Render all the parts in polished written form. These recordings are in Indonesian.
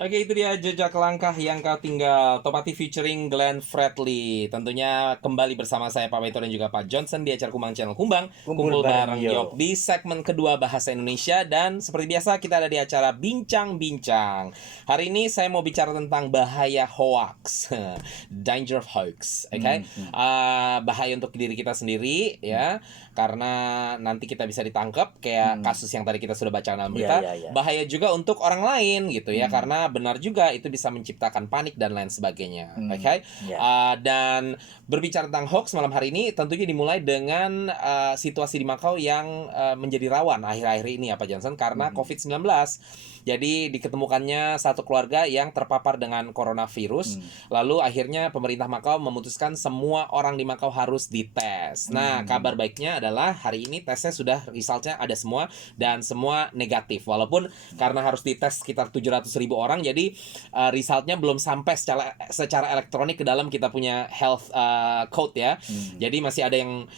Oke, itu dia jejak langkah yang kau tinggal. Topati featuring Glenn Fredly. Tentunya kembali bersama saya Pak Beto dan juga Pak Johnson di acara Kumbang Channel Kumbang. Kumpul Kumpul bareng bareng yo. Yok di segmen kedua Bahasa Indonesia. Dan seperti biasa kita ada di acara Bincang-Bincang. Hari ini saya mau bicara tentang bahaya hoax. Danger of hoax. Oke? Bahaya untuk diri kita sendiri ya. Karena nanti kita bisa ditangkap kayak kasus yang tadi kita sudah baca dalam berita. Ya. Bahaya juga untuk orang lain gitu ya, karena benar juga itu bisa menciptakan panik dan lain sebagainya. Oke. Ya. Dan berbicara tentang hoax malam hari ini tentunya dimulai dengan situasi di Makau yang menjadi rawan akhir-akhir ini ya Pak Johnson karena COVID-19. Jadi diketemukannya satu keluarga yang terpapar dengan coronavirus. Lalu akhirnya pemerintah Makau memutuskan semua orang di Makau harus dites. Nah, kabar baiknya adalah hari ini tesnya sudah resultnya ada semua dan semua negatif. Walaupun karena harus dites sekitar 700.000 orang, jadi resultnya belum sampai secara elektronik ke dalam kita punya health code ya. Jadi masih ada yang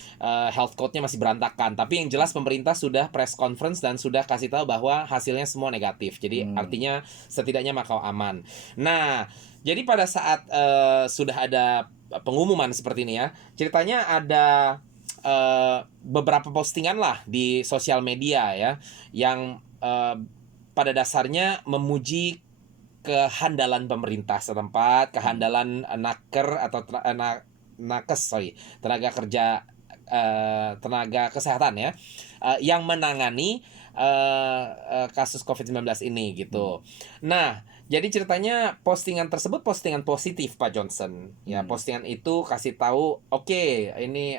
health code-nya masih berantakan. Tapi yang jelas pemerintah sudah press conference dan sudah kasih tahu bahwa hasilnya semua negatif. Jadi artinya setidaknya Makau aman. Nah, jadi pada saat sudah ada pengumuman seperti ini ya, ceritanya ada beberapa postingan lah di sosial media ya yang pada dasarnya memuji kehandalan pemerintah setempat, kehandalan naker atau tenaga kerja tenaga kesehatan ya yang menangani kasus COVID-19 ini gitu. Nah, jadi ceritanya postingan tersebut postingan positif Pak Johnson. Ya, postingan itu kasih tahu, oke, ini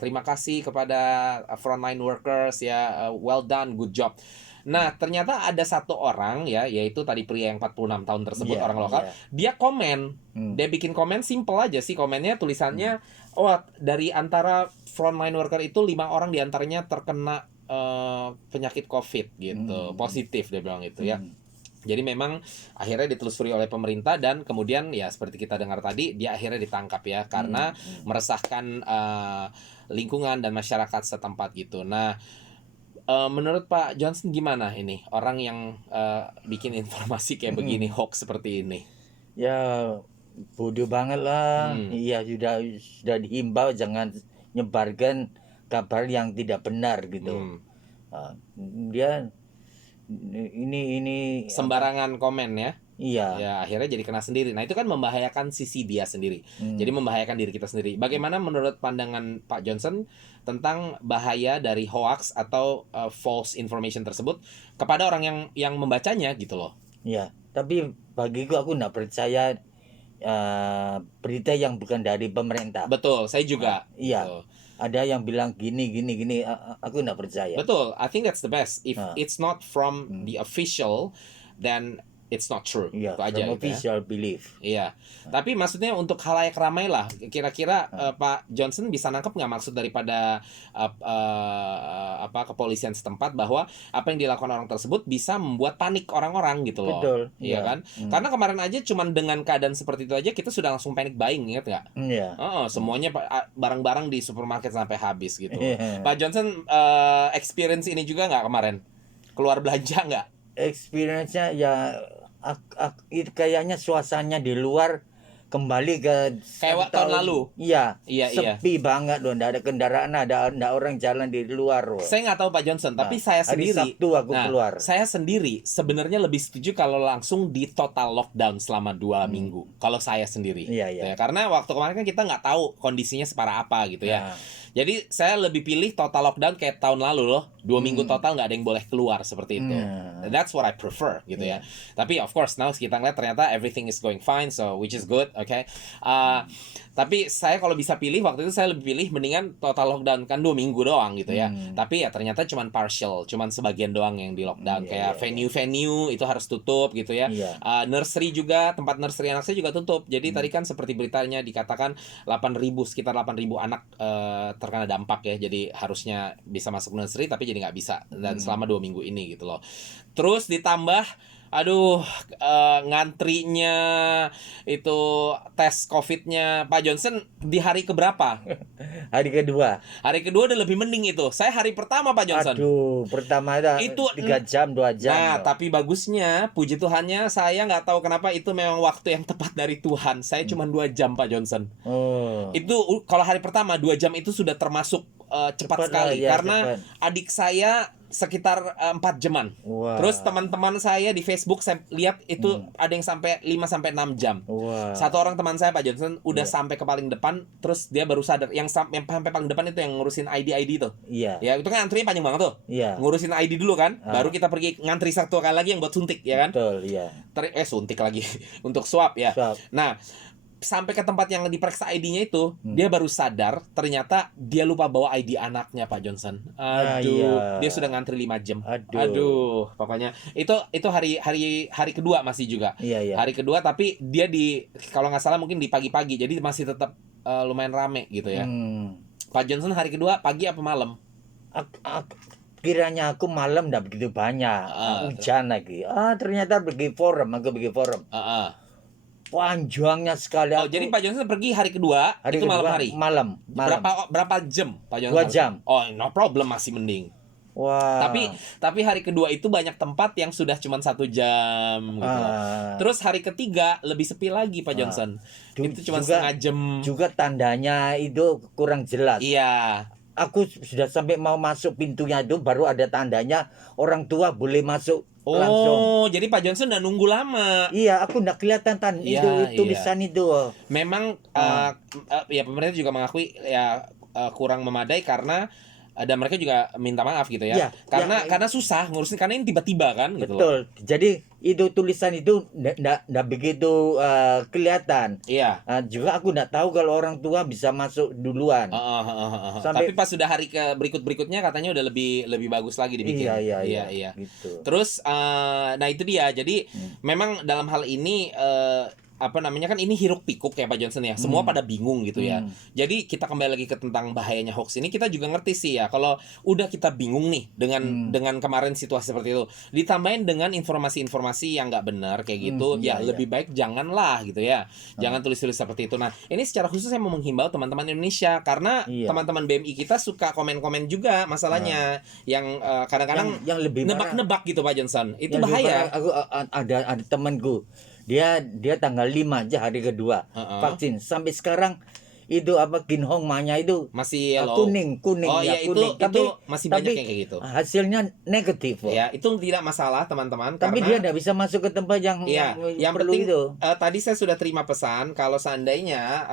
terima kasih kepada frontline workers ya, well done, good job. Nah, ternyata ada satu orang ya, yaitu tadi pria yang 46 tahun tersebut, orang lokal, dia komen. Dia bikin komen simple aja sih komennya, tulisannya, oh, dari antara frontline worker itu 5 orang diantaranya terkena penyakit COVID gitu, positif dia bilang itu ya. Jadi memang akhirnya ditelusuri oleh pemerintah dan kemudian ya seperti kita dengar tadi dia akhirnya ditangkap ya karena meresahkan lingkungan dan masyarakat setempat gitu. Nah, menurut Pak Johnson gimana ini orang yang bikin informasi kayak begini, hoax seperti ini? Ya bodoh banget lah. Iya sudah dihimbau jangan nyebarkan kabar yang tidak benar gitu. Dia ini apa? Sembarangan komen ya. Iya. Ya akhirnya jadi kena sendiri. Nah itu kan membahayakan sisi dia sendiri. Jadi membahayakan diri kita sendiri. Bagaimana menurut pandangan Pak Johnson tentang bahaya dari hoax atau false information tersebut kepada orang yang membacanya gitu loh? Iya. Tapi bagiku aku nggak percaya berita yang bukan dari pemerintah. Betul, saya juga. Iya. Gitu. Ada yang bilang gini. Aku nggak percaya. Betul, I think that's the best. If it's not from the official, then it's not true. Iya, Itu aja from gitu ya. official belief. Iya, tapi maksudnya untuk khalayak ramai lah. Kira-kira Pak Johnson bisa nangkep nggak maksud daripada kepolisian setempat bahwa apa yang dilakukan orang tersebut bisa membuat panik orang-orang gitu loh. Betul, Iya iya. kan? Karena kemarin aja cuman dengan keadaan seperti itu aja kita sudah langsung panic buying, ingat nggak? Iya. Semuanya barang-barang di supermarket sampai habis gitu. Iya. Pak Johnson experience ini juga nggak kemarin? Keluar belanja nggak? Experience-nya ya itu kayaknya suasananya di luar kembali ke Kayak tahun lalu. Iya, Iya. sepi banget loh, nggak ada kendaraan, ada orang jalan di luar loh. Saya nggak tahu Pak Johnson, tapi saya hari sendiri. Sabtu aku keluar. Saya sendiri sebenarnya lebih setuju kalau langsung di total lockdown selama 2 minggu. Kalau saya sendiri. Iya. Gitu ya. Karena waktu kemarin kan kita nggak tahu kondisinya separah apa gitu ya. Jadi saya lebih pilih total lockdown kayak tahun lalu loh. 2 minggu total nggak ada yang boleh keluar seperti itu. That's what I prefer gitu ya. Tapi of course now kita ngeliat ternyata everything is going fine, so which is good, okay. Tapi saya kalau bisa pilih waktu itu saya lebih pilih mendingan total lockdown kan 2 minggu doang gitu ya. Tapi ya ternyata cuman partial, cuman sebagian doang yang di lockdown. Kayak venue-venue itu harus tutup gitu ya. Nursery juga, tempat nursery anak saya juga tutup. Jadi tadi kan seperti beritanya dikatakan sekitar 8.000 anak terkena dampak ya. Jadi harusnya bisa masuk nursery tapi jadi nggak bisa dan selama 2 minggu ini gitu loh. Terus ditambah Aduh, ngantrinya itu tes COVID-nya Pak Johnson di hari keberapa? Hari kedua. Hari kedua udah lebih mending itu. Saya hari pertama Pak Johnson. Aduh, pertama ada Itu 3 jam, 2 jam. Nah, loh. tapi bagusnya, puji Tuhannya, saya nggak tahu kenapa itu memang waktu yang tepat dari Tuhan. Saya cuma 2 jam Pak Johnson. Oh. Itu kalau hari pertama 2 jam itu sudah termasuk cepat sekali lah, ya, karena cepat. adik saya sekitar 4 jaman. Wah. Terus teman-teman saya di Facebook saya lihat itu ada yang sampai 5 sampai 6 jam. Wah. Satu orang teman saya Pak Johnson udah Iya. sampai ke paling depan, terus dia baru sadar yang sampai paling depan itu yang ngurusin ID tuh. Iya. Ya, itu kan antrinya panjang banget tuh. Iya. Ngurusin ID dulu kan, Ah. baru kita pergi ngantri satu kali lagi yang buat suntik ya kan. Betul, iya. Suntik lagi untuk swab ya. Swab. Nah, sampai ke tempat yang diperiksa ID-nya itu, dia baru sadar ternyata dia lupa bawa ID anaknya Pak Johnson. Aduh, iya. dia sudah ngantri 5 jam. Aduh. Pokoknya itu hari kedua masih juga. Iya, iya. Hari kedua tapi dia kalau nggak salah mungkin di pagi-pagi. Jadi masih tetap lumayan rame gitu ya. Pak Johnson hari kedua pagi apa malam? Kiranya aku malam nggak begitu banyak. Hujan lagi. Ternyata aku pergi forum. Panjangnya sekali. Oh, jadi Pak Johnson pergi hari kedua, itu malam kedua, hari. Malam. Berapa jam Pak Johnson? 2 jam. Oh, no problem, masih mending. Wah. Tapi hari kedua itu banyak tempat yang sudah cuma 1 jam gitu. Terus hari ketiga lebih sepi lagi Pak Johnson. Itu cuma setengah jam. Juga tandanya itu kurang jelas. Iya. Aku sudah sampai mau masuk pintunya itu baru ada tandanya orang tua boleh masuk langsung. Oh, jadi Pak Johnson udah nunggu lama. Iya, aku nggak kelihatan Iya, itu tulisan itu. Memang ya pemerintah juga mengakui ya kurang memadai karena dan mereka juga minta maaf gitu ya. Iya, karena susah ngurusin karena ini tiba-tiba kan gitu loh. Betul. Jadi itu tulisan itu nggak begitu kelihatan. Iya. Juga aku nggak tahu kalau orang tua bisa masuk duluan. Tapi pas sudah hari berikutnya katanya udah lebih bagus lagi dibikin. Iya. Gitu. Terus nah itu dia. Jadi memang dalam hal ini apa namanya kan ini hiruk pikuk ya Pak Johnson ya. Semua pada bingung gitu ya. Jadi kita kembali lagi ke tentang bahayanya hoax ini, kita juga ngerti sih ya kalau udah kita bingung nih dengan kemarin situasi seperti itu, ditambahin dengan informasi-informasi yang nggak benar kayak gitu, lebih baik janganlah gitu ya. Jangan tulis-tulis seperti itu. Nah, ini secara khusus saya mau menghimbau teman-teman Indonesia karena teman-teman BMI kita suka komen-komen juga masalahnya yang kadang-kadang yang lebih nebak-nebak gitu Pak Johnson. Itu yang bahaya. Aku ada temanku. Dia tanggal 5 aja hari kedua vaksin. Sampai sekarang itu ginhongmanya itu masih yellow. kuning Oh ya, iya, kuning. itu masih banyak yang kayak gitu. Hasilnya negatif. Ya, itu tidak masalah teman-teman. Tapi karena dia tidak bisa masuk ke tempat yang perlu penting, itu. Tadi saya sudah terima pesan kalau seandainya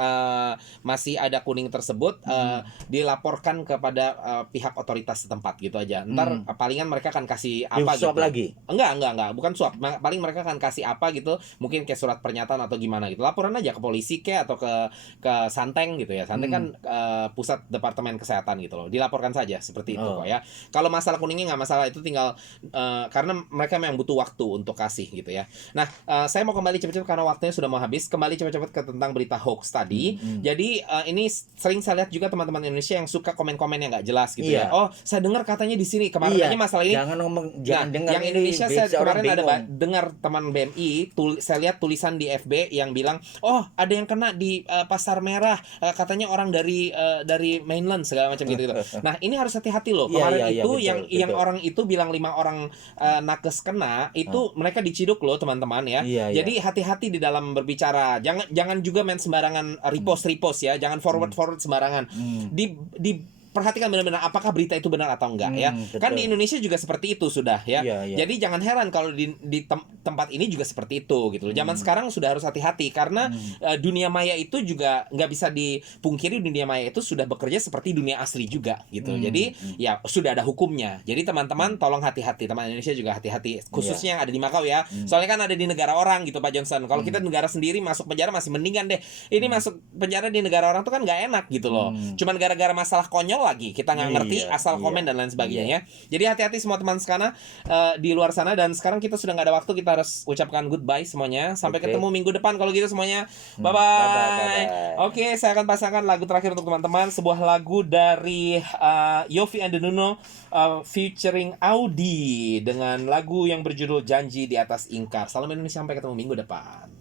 masih ada kuning tersebut dilaporkan kepada pihak otoritas setempat gitu aja. Ntar palingan mereka akan kasih apa gitu. Lagi? Enggak, bukan swab. Paling mereka akan kasih apa gitu, mungkin kayak surat pernyataan atau gimana gitu. Laporan aja ke polisi kayak atau ke Santeng gitu ya. Santeng kan pusat departemen kesehatan gitu loh. Dilaporkan saja seperti itu kok ya. Kalau masalah kuningnya nggak masalah, itu tinggal karena mereka memang butuh waktu untuk kasih gitu ya. Nah, saya mau kembali cepat-cepat karena waktunya sudah mau habis. Kembali cepat-cepat ke tentang berita hoax tadi. Jadi ini sering saya lihat juga teman-teman Indonesia yang suka komen-komen yang nggak jelas gitu ya. Oh, saya dengar katanya di sini kemarin aja masalah ini. Jangan dengar yang Indonesia saya kemarin ada dengar teman BMI saya lihat tulisan di FB yang bilang, "Oh, ada yang kena di Pasar Merah. Katanya orang dari mainland segala macam gitu." Nah, ini harus hati-hati loh. Kemarin itu betul. Yang orang itu bilang 5 orang nakes kena, itu mereka diciduk loh teman-teman ya. Jadi hati-hati di dalam berbicara. Jangan juga main sembarangan repost ya. Jangan forward sembarangan. Perhatikan benar-benar apakah berita itu benar atau enggak ya. Betul. Kan di Indonesia juga seperti itu sudah ya. Jadi jangan heran kalau di tempat ini juga seperti itu gitu loh. Zaman sekarang sudah harus hati-hati karena dunia maya itu juga nggak bisa dipungkiri, dunia maya itu sudah bekerja seperti dunia asli juga gitu. Jadi ya sudah ada hukumnya. Jadi teman-teman tolong hati-hati, teman Indonesia juga hati-hati, khususnya yang ada di Makau ya. Soalnya kan ada di negara orang gitu Pak Johnson. Kalau kita negara sendiri masuk penjara masih mendingan deh. Ini masuk penjara di negara orang tuh kan nggak enak gitu loh. Cuman gara-gara masalah konyol tol lagi, kita nggak ngerti asal komen dan lain sebagainya ya. Jadi hati-hati semua teman sekalian di luar sana, dan sekarang kita sudah nggak ada waktu, kita harus ucapkan goodbye semuanya. Sampai ketemu minggu depan kalau gitu semuanya. Bye bye. Oke, saya akan pasangkan lagu terakhir untuk teman-teman, sebuah lagu dari Yofi and the Nuno featuring Audi dengan lagu yang berjudul Janji di Atas Ingkar. Salam Indonesia, sampai ketemu minggu depan.